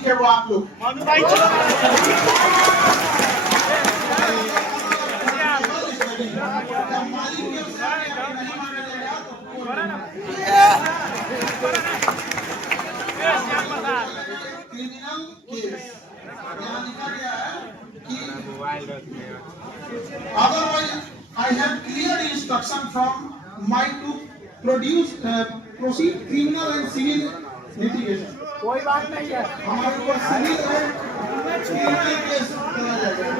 मालिक है वो आप लोग। क्रिमिनल केस यहाँ लिखा गया है कि otherwise I have clear instruction from my to proceed criminal and civil litigation। कोई बात नहीं है, हमारे ऊपर सिविल है क्रिमिनल केस चला जाएगा।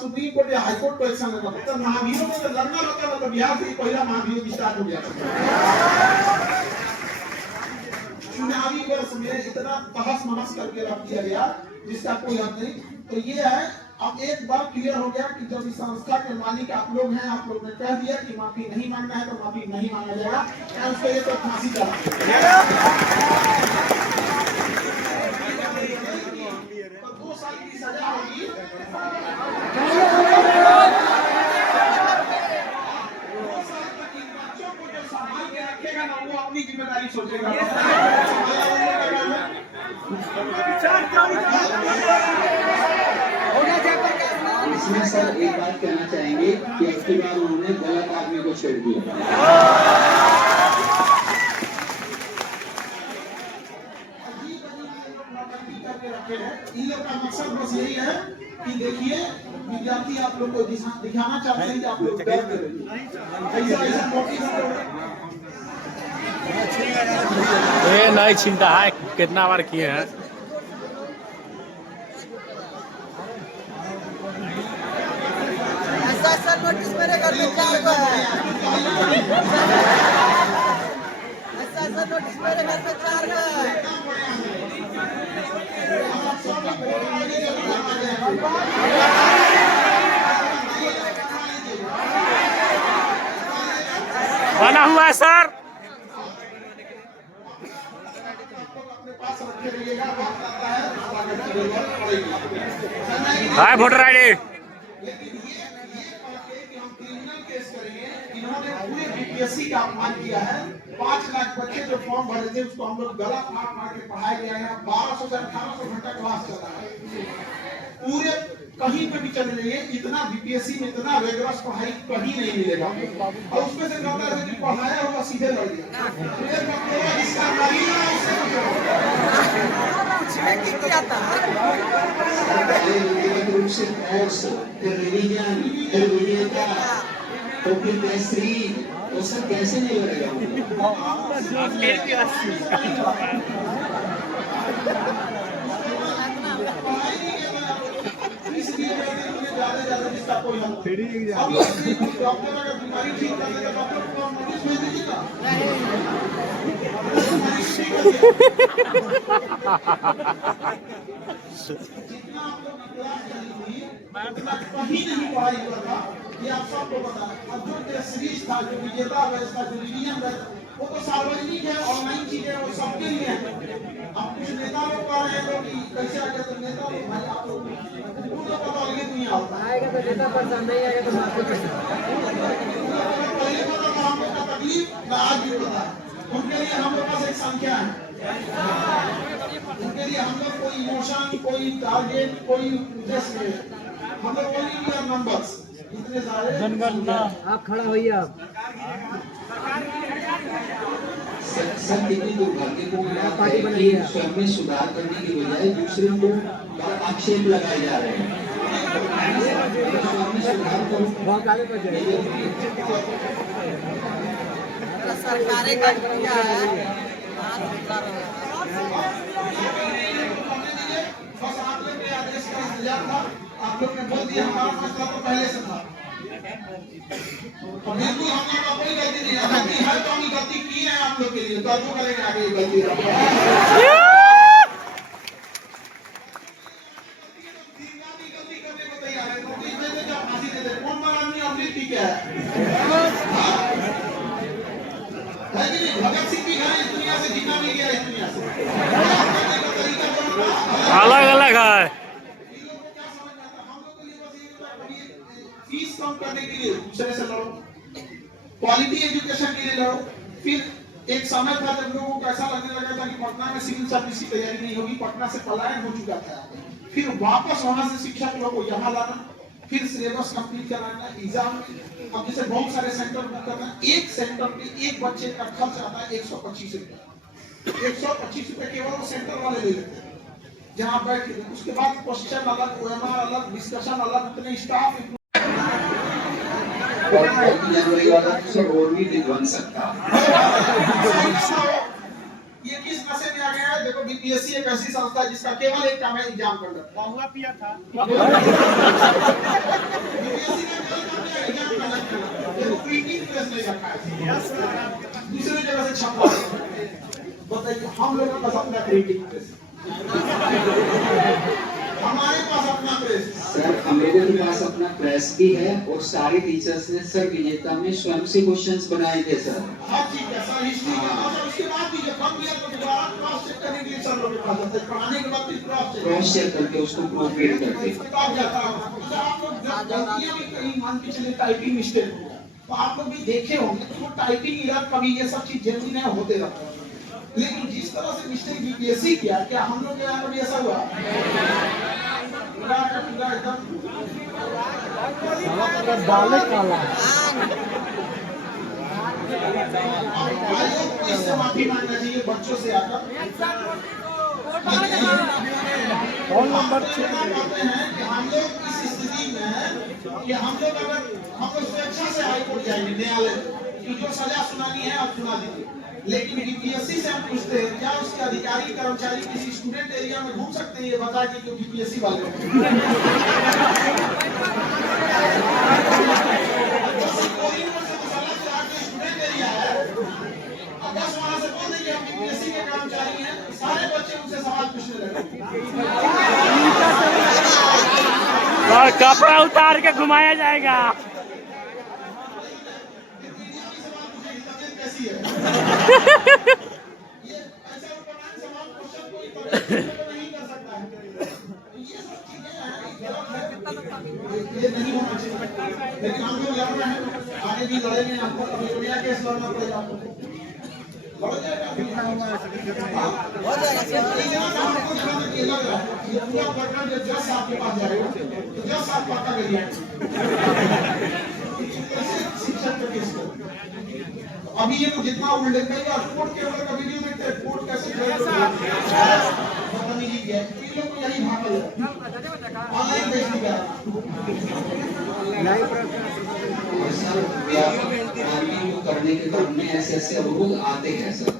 सुप्रीम कोर्ट या हाई कोर्ट को एक्शन लेना पड़ता है। महाभियोग में लड़ना होता है, मतलब बिहार से ही पहला महाभियोग स्टार्ट हो गया। चुनावी वर्ष में इतना तहस नहस करके रख दिया गया जिसका कोई हद नहीं। तो ये है, अब एक बार क्लियर हो गया कि जब इस संस्था के मालिक आप लोग हैं, आप लोग ने कह दिया कि माफी नहीं मांगना है तो माफी नहीं मांगा जाएगा, उसको ये तो फांसी चला 2 साल की सजा होगी। 2 साल तक इन बच्चों को जो संभाल के रखेगा ना, वो अपनी जिम्मेदारी सोचेगा। इसमें सर एक बात कहना चाहेंगे कि अब की बार उन्होंने गलत आदमी को छेड़ दिया। इन लोग का मकसद बस यही है कि देखिए विद्यार्थी आप लोग को दिखाना चाहते हैं कि आप लोग डर के रहिए। ऐसा नोटिस ये नहीं चिंता है, कितना बार किए हैं। ऐसा नोटिस मेरे घर में 4 को है। ऐसा नोटिस मेरे घर में 4 को है। बना हुआ है सर। हाय वोटर आईडी। इन्होंने पूरे बीपीएससी का अपमान किया है। 5 लाख बच्चे जो फॉर्म भरे थे उसको हम लोग गला फाड़ फाड़ के पढ़ाए गए हैं। 1200 से 1800 घंटा क्लास चल रहा है। पूरे कहीं पे भी चले जाइए, इतना बीपीएससी में इतना रेगुलर पढ़ाई कहीं नहीं मिलेगा। और उसमें से कहता है कि पढ़ाया होगा सीधे लड़ गया। तो फिर केसरी वो सब कैसे नहीं लड़ेगा? डॉक्टर अगर बीमारी ठीक कर देगा, डॉक्टर को नोटिस भेज दीजिएगा। जितना आप लोग क्लास चली थी कहीं नहीं पढ़ाई हुआ था, ये आप सबको पता है। अब जो सीरीज था, जो विजेता है, इसका जो रिवीजन है, वो तो सार्वजनिक है, ऑनलाइन चीजें वो सबके लिए है। अब कुछ नेता लोग कह रहे हैं कि कैसे आ गया, तो नेता लोग भाई आप लोग उनको पता अलग दुनिया होता है। आएगा तो नेता पसंद नहीं आएगा तो बात पहले पता था हम लोग का तकलीफ, आज भी पता है। उनके लिए हम लोग पास एक संख्या है। उनके लिए हम लोग कोई इमोशन, कोई टारगेट, कोई उद्देश्य नहीं। हम लोग ओनली वी आर नंबर्स। इतने सारे आप खड़ा होइए। आप सर कितनी दुर्भाग्यपूर्ण बात है कि स्वयं में सुधार करने की बजाय दूसरे को आक्षेप लगाए जा रहे हैं। बहुत आगे पर जाइए। सरकारें कर दिया है। बस आप लोग के आदेश का इंतजार था। आप लोग ने बोल दिया, हमारा फैसला तो पहले से था। बिल्कुल हम लोग का कोई गलती नहीं है। गलती है तो हम गलती की है आप लोग के लिए, तो आपको करेंगे आगे गलती। दूसरे से लड़ो, क्वालिटी एजुकेशन के लिए लड़ो। फिर एक समय था जब लोगों को ऐसा लगने लगा था कि पटना में सिविल सर्विस की तैयारी नहीं होगी, पटना से पलायन हो चुका था। फिर वापस वहां से शिक्षक लोगों को यहाँ लाना, फिर सिलेबस कंप्लीट कराना, एग्जाम अब जैसे बहुत सारे सेंटर बुक करना, एक सेंटर पे एक बच्चे का खर्च आता है 125 रुपए। 125 रुपए केवल वो सेंटर वाले ले लेते हैं जहाँ बैठ के। उसके बाद क्वेश्चन अलग, OMR अलग, डिस्कशन अलग, इतने स्टाफ जनवरी वाला सर और भी नहीं बन सकता। ये किस नशे में आ गया है? देखो बीपीएससी एक ऐसी संस्था है जिसका केवल एक काम है एग्जाम करना। हुआ पिया था बीपीएससी का केवल काम है एग्जाम करना। देखो प्रिंटिंग प्रेस नहीं रखा है, दूसरी जगह से छपवा। बताइए हम लोगों का अपना प्रिंटिंग प्रेस, हमारे पास अपना प्रेस। सर मेरे पास अपना प्रेस भी है और सारे टीचर्स ने सर विजेता में स्वयं से क्वेश्चंस बनाए थे सर। हाँ ठीक है सर, हिस्ट्री का और उसके बाद भी जब कम किया तो दोबारा क्रॉस चेक करने के लिए सर लोग के पास जाते हैं, पढ़ाने के बाद फिर क्रॉस चेक करके उसको प्रोग्रेड करके तब जाता है। तो आप लोग जब गलतियां भी कहीं मान के चले, टाइपिंग मिस्टेक हो गया तो आप लोग भी देखे होंगे तो टाइपिंग एरर कभी ये सब चीज जेन्युइन है होते रहता है। लेकिन जिस तरह से मिस्टेक बीपीएससी किया, क्या हम लोग के यहाँ कभी ऐसा हुआ? पूरा का पूरा एकदम डाले काला आयोग को इससे माफी मांगना चाहिए बच्चों से आकर। कौन नंबर कहते हैं कि हम लोग इस स्थिति में कि हम लोग स्वेच्छा से हाईकोर्ट जाएंगे, न्यायालय की जो सजा सुनानी है आप सुना दीजिए। लेकिन बीपीएससी से हम पूछते हैं क्या उसके अधिकारी कर्मचारी किसी स्टूडेंट एरिया में घूम सकते हैं? ये बता कि क्यों बीपीएससी वाले स्टूडेंट एरिया है, बस वहां से बोल देंगे हम बीपीएससी के कर्मचारी हैं, सारे बच्चे उनसे सवाल पूछने लगे। और कपड़ा उतार के घुमाया जाएगा। कैसी है? ये ऐसा उपमान सवाल क्वेश्चन कोई नहीं कर सकता है। ये सब चीजें हैं, गलत है, ये नहीं होना चाहिए। लेकिन हम लोग लड़ रहे हैं, आगे भी लड़ेंगे। हमको अभी दुनिया केस लड़ना पड़ेगा, आपको लड़ जाएगा। हो जाएगा सर। आपको जहाँ तक ये लग रहा है ये पूरा प्रकरण जब जज साहब के पास जाएगा तो जज साहब पक्का कर दिया शिक्षक का केस करो। अभी ये तो जितना उल्लेख है कोर्ट के अंदर का वीडियो देखते हैं, कोर्ट कैसे बदतमीजी किया है, इन लोग को यही भागल है ऑनलाइन बेच दिया। सर व्यापक करने के बाद में ऐसे अवरोध आते हैं सर,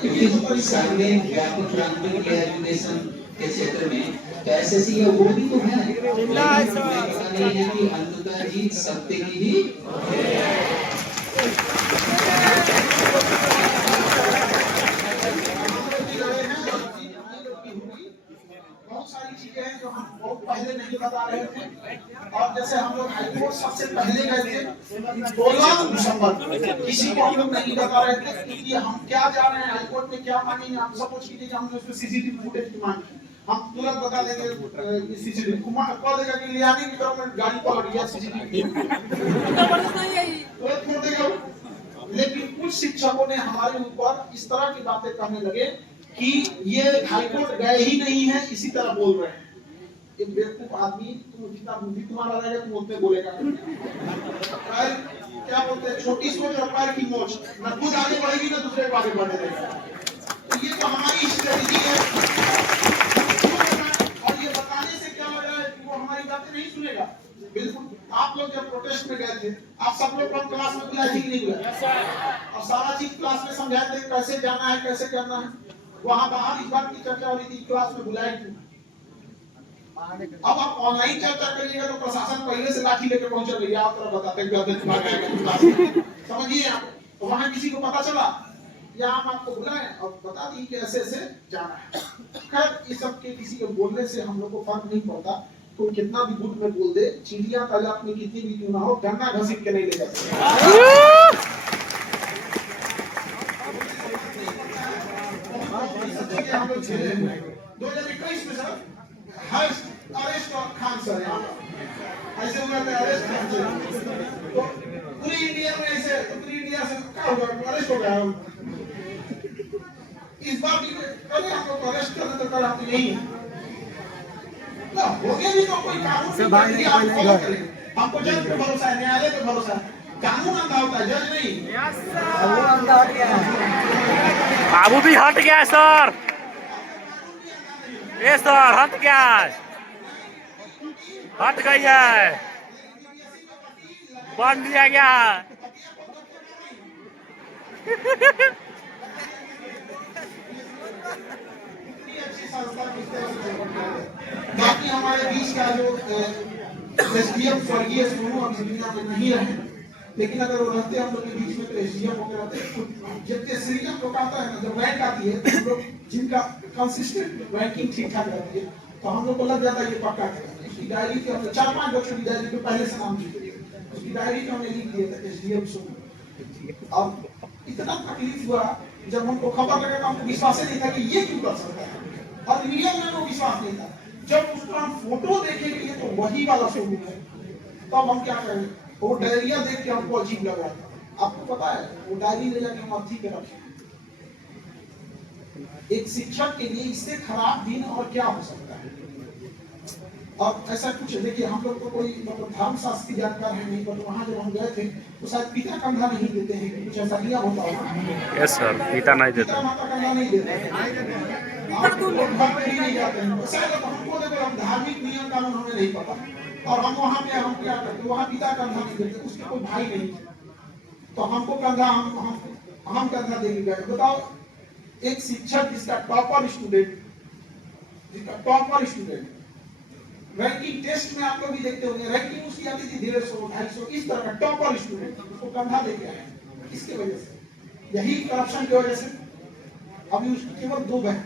क्योंकि सर ने व्यापक रैंकिंग के एजुकेशन के क्षेत्र में तो ऐसे अवरोध ही तो है, नहीं है कि अंततः जीत सत्य की ही। बहुत सारी चीजें हैं जो हम बहुत पहले नहीं बता रहे थे। और जैसे हम लोग हाईकोर्ट सबसे पहले गए थे 16 दिसंबर, किसी को हम लोग नहीं बता रहे थे कि हम क्या जा रहे हैं हाईकोर्ट में, क्या मांगेंगे। आप सपोज कीजिए कि हमने उसमें सीसीटीवी फुटेज की मांग की, हम तुरंत बता देंगे सीसीटीवी कह देगा कि ले आने की गवर्नमेंट गाड़ी पलट गया सीसीटीवी छोड़ देगा। लेकिन कुछ शिक्षकों ने हमारे ऊपर इस तरह की बातें करने लगे कि ये हाईकोर्ट गए ही नहीं है, इसी तरह बोल रहे हैं। एक बेवकूफ आदमी, तुम जितना बुद्धि तुम्हारा रहेगा तुम उतने बोलेगा। क्या बोलते हैं, छोटी सोच और पैर की मोच, न खुद आगे बढ़ेगी न दूसरे को आगे बढ़ने देगा। तो ये तो हमारी स्ट्रेटजी है। और ये बताने से क्या हो रहा है कि वो हमारी बातें नहीं सुनेगा। बिल्कुल आप लोग जब प्रोटेस्ट में गए थे, आप सब लोग को क्लास में बुलाए थे कि नहीं बुलाए? और सारा चीज क्लास में समझाए थे कैसे जाना है, कैसे करना है। वहां बाहर इस बात की चर्चा हो रही थी, क्लास में बुलाए थे। अब आप ऑनलाइन चर्चा करिएगा तो प्रशासन पहले से लाठी लेकर पहुंच रही है, आप तरह बताते हैं समझिए आप। तो वहां किसी को पता चला या हम आपको बुलाए और बता दी कि ऐसे ऐसे जाना है। खैर इस सब के किसी के बोलने से हम लोग को फर्क नहीं पड़ता, तो कितना भी गुट में बोल दे, चिड़िया तालाब में कितनी भी क्यों ना हो, गन्ना घसीट के नहीं ले जा सकते। 2021 में सर अरेस्ट और खान सर ऐसे हुआ था, अरेस्ट खान सर। तो पूरी इंडिया में ऐसे पूरी इंडिया से क्या होगा, अरेस्ट हो गया। इस बार भी कल हम लोग अरेस्ट कर तो कल आप यही है ना, हो गया भी तो कोई कानून से भाई नहीं फॉलो करें। हमको जज पे भरोसा है, न्यायालय पे भरोसा है, कानून अंधा होता है, जज नहीं। बाबू भी हट गया है सर, ये सर हट गया है, हट गई है, बंद दिया गया है। बाकी हमारे बीच का जो एसडीएम स्वर्गीय सोनू अब दुनिया में नहीं रहे, लेकिन अगर वो रहते हम लोग के बीच में तो एसडीएम होकर रहते। जब श्रीजन लोग आता है ना, जब रैंक आती है तो हम लोग जिनका कंसिस्टेंट रैंकिंग ठीक ठाक रहती है तो हम लोग को लग जाता है ये पक्का करेंगे। उसकी डायरी पे हमने 4-5 बच्चों की डायरी पे पहले से नाम जीते, उसकी डायरी पे हमने लिख दिया था एसडीएम सोनू। अब इतना तकलीफ हुआ जब हमको खबर लगा, हमको विश्वास नहीं था कि ये क्यों कर सकता है, और रियल में वो विश्वास नहीं था। जब उसका हम फोटो देखेंगे तो वही वाला सोनू है, तब हम क्या करें। वो डायरिया देख के हमको अजीब लग रहा था। आपको पता है वो डायरी ले जाके हम अर्थी पे रखे। एक शिक्षक के लिए इससे खराब दिन और क्या हो सकता है। और ऐसा कुछ देखिए, हम लोग को कोई मतलब धर्मशास्त्र की जानकार है नहीं, पर वहाँ जब हम गए थे तो शायद पिता कंधा नहीं देते हैं, कुछ ऐसा नियम होता है। यस सर, पिता नहीं देते, पिता माता कंधा नहीं देते हैं, आप लोग घर पे ही नहीं जाते हैं। शायद हमको देखो, हम धार्मिक नियम कानून हमें नहीं पता, और हम वहाँ पे हम क्या करते, वहाँ पिता कंधा नहीं देते, उसके कोई भाई नहीं, तो हमको कंधा हम कंधा देके गए। बताओ, एक शिक्षक जिसका टॉपर स्टूडेंट रैंकिंग टेस्ट में आप लोग भी देखते होंगे, रैंकिंग उसकी आती थी 150, 250, इस तरह का टॉपर स्टूडेंट उसको कंधा लेके आए। किसके वजह से? यही करप्शन की वजह से। अभी उसकी केवल 2 बहन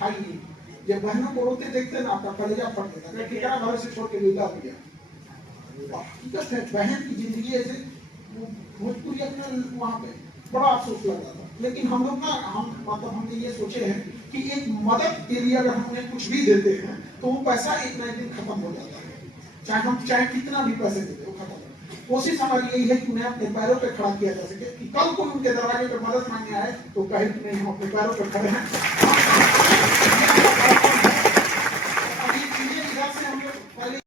भाई, जब बहनों को रोते देखते ना आपका कलेजा फट जाता है, लेकिन क्या घर से छोड़ के उतार दिया। हकीकत है, बहन की जिंदगी ऐसे भोजपुरी अपने वहाँ पे बड़ा अफसोस लग रहा था। लेकिन हम लोग ना हमने ये सोचे हैं कि एक मदद के लिए अगर हम उन्हें कुछ भी देते हैं तो वो पैसा एक ना एक दिन खत्म हो जाता है, चाहे कितना भी पैसे देते वो खत्म। कोशिश हमारी यही है कि उन्हें अपने पैरों पे खड़ा किया जा सके, कि कल कोई उनके दरवाजे पर मदद मांगने आए तो कहे कि नहीं, हम अपने पैरों पे खड़े हैं।